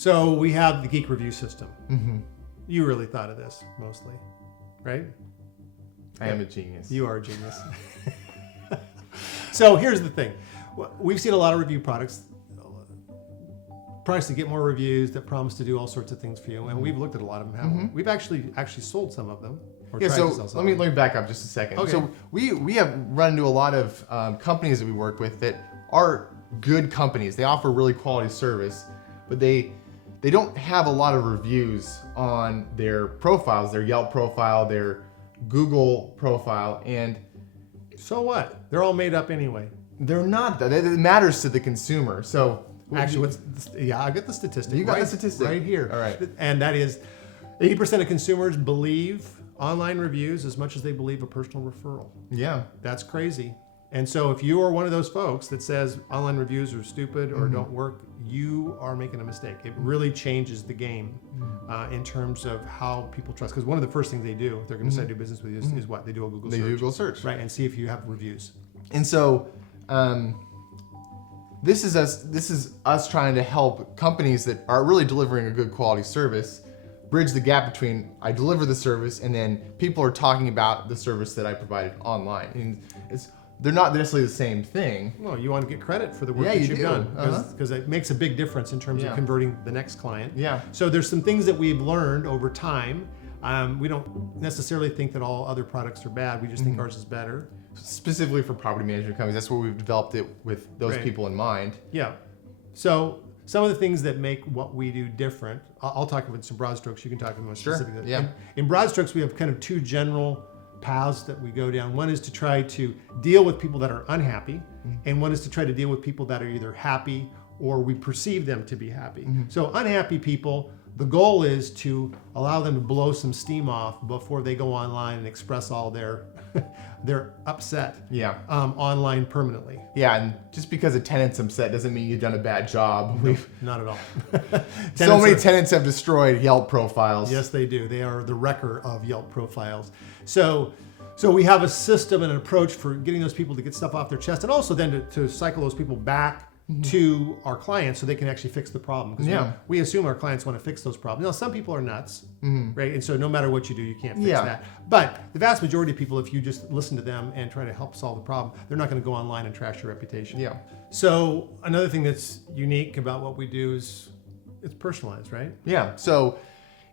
So we have the Geek review system. Mm-hmm. You really thought of this mostly, right? I am a genius. You are a genius. So here's the thing. We've seen a lot of review products that get more reviews, that promise to do all sorts of things for you. And we've looked at a lot of them, haven't we? We've actually sold some of them. Or Yeah, tried so to sell some let me of them. back up just a second. Okay. So we have run into a lot of companies that we work with that are good companies. They offer really quality service, but they don't have a lot of reviews on their profiles, their Yelp profile, their Google profile, and So what? They're all made up anyway. they're not that. It matters to the consumer. So Actually, I got the statistic. You got the right, statistic. right here. All right. And that is 80% of consumers believe online reviews as much as they believe a personal referral. yeah. That's crazy. And so if you are one of those folks that says online reviews are stupid or don't work, you are making a mistake. It really changes the game in terms of how people trust. Because one of the first things they do if they're going to decide to do business with you is what? They do a Google They search. do Google search. Right, and see if you have reviews. And so this is us trying to help companies that are really delivering a good quality service bridge the gap between I deliver the service and then people are talking about the service that I provided online. And they're not necessarily the same thing. Well, you want to get credit for the work Yeah, that you you've do. done because it makes a big difference in terms of Yeah. converting the next client. Yeah. So there's some things that we've learned over time. We don't necessarily think that all other products are bad. We just think ours is better. Specifically for property management companies, that's where we've developed it with those Right. people in mind. Yeah. So some of the things that make what we do different, I'll talk about some broad strokes. You can talk about more Sure, specific. yeah. In broad strokes, we have kind of two general paths that we go down. One is to try to deal with people that are unhappy, and one is to try to deal with people that are either happy or we perceive them to be happy. So unhappy people, the goal is to allow them to blow some steam off before they go online and express all their their upset Yeah. online permanently. Yeah, and just because a tenant's upset doesn't mean you've done a bad job. Not at all. So many are- tenants have destroyed Yelp profiles. Yes, they do. They are the wrecker of Yelp profiles. So we have a system and an approach for getting those people to get stuff off their chest, and also then to cycle those people back to our clients so they can actually fix the problem. 'Cause Yeah. we assume our clients want to fix those problems. Now, some people are nuts, right? And so no matter what you do, you can't fix Yeah. that. But the vast majority of people, if you just listen to them and try to help solve the problem, they're not going to go online and trash your reputation. Yeah. So another thing that's unique about what we do is it's personalized, right? Yeah. So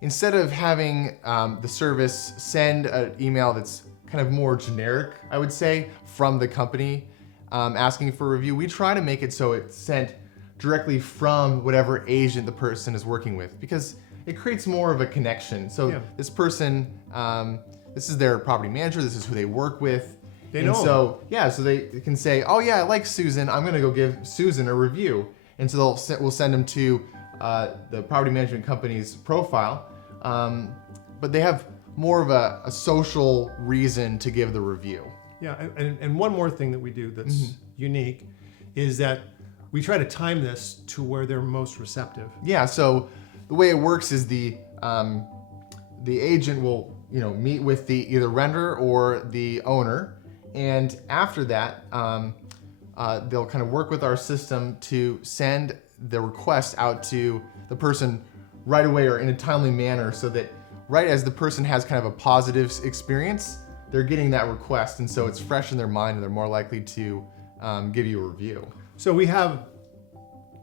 instead of having the service send an email that's kind of more generic, I would say, from the company asking for a review, we try to make it so it's sent directly from whatever agent the person is working with, because it creates more of a connection. So Yeah. this person, this is their property manager, this is who they work with. They And know so, yeah, so they can say, oh yeah, I like Susan, I'm gonna go give Susan a review. And so we'll send them to the property management company's profile, but they have more of a social reason to give the review. Yeah, and one more thing that we do that's unique is that we try to time this to where they're most receptive. Yeah, so the way it works is the agent will meet with the either renter or the owner, and after that they'll kind of work with our system to send the request out to the person right away or in a timely manner, so that right as the person has kind of a positive experience, they're getting that request, and so it's fresh in their mind and they're more likely to give you a review. So we have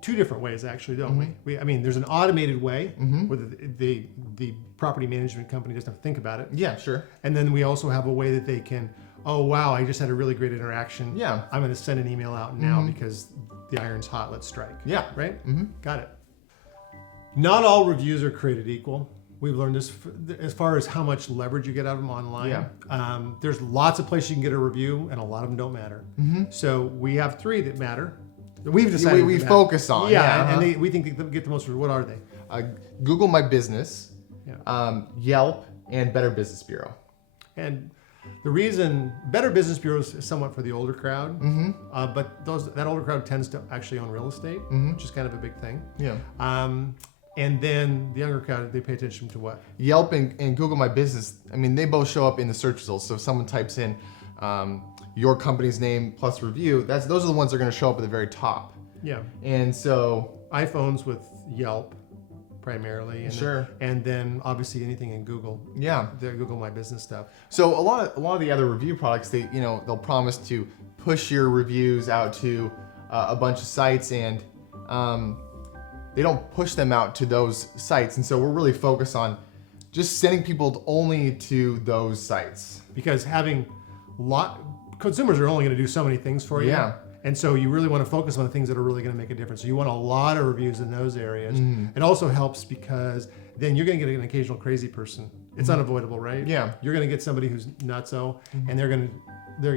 two different ways, actually, don't we? I mean, there's an automated way where the property management company doesn't have to think about it. Yeah, sure. And then we also have a way that they can, oh, wow, I just had a really great interaction. Yeah. I'm going to send an email out now because the iron's hot. Let's strike. Yeah. Right? Got it. Not all reviews are created equal. We've learned this as far as how much leverage you get out of them online. Yeah. There's lots of places you can get a review, and a lot of them don't matter. So we have three that matter. We've decided we that focus on. Yeah, and we think they get the most. What are they? Google My Business, Yeah. Yelp, and Better Business Bureau. And the reason Better Business Bureau is somewhat for the older crowd, but that older crowd tends to actually own real estate, which is kind of a big thing. Yeah. And then the younger crowd, they pay attention to what? Yelp and Google My Business, I mean, they both show up in the search results. So if someone types in your company's name plus review, those are the ones that are going to show up at the very top. Yeah. And so, iPhones with Yelp primarily, and Sure. and then obviously anything in Google, Yeah. the Google My Business stuff. So a lot of the other review products, they'll promise to push your reviews out to a bunch of sites, and they don't push them out to those sites. And so we're really focused on just sending people only to those sites. Because consumers are only going to do so many things for you. Yeah. And so you really want to focus on the things that are really going to make a difference. So you want a lot of reviews in those areas. It also helps because then you're going to get an occasional crazy person. It's unavoidable, right? Yeah. You're going to get somebody who's nutso, and they're going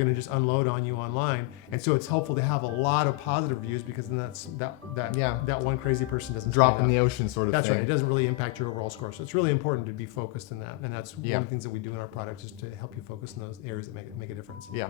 to just unload on you online. And so it's helpful to have a lot of positive reviews, because then that one crazy person doesn't Drop stand in the out. ocean sort of That's thing. right. It doesn't really impact your overall score. So it's really important to be focused in that. And that's one Yeah. of the things that we do in our product, is to help you focus in those areas that make a difference. Yeah.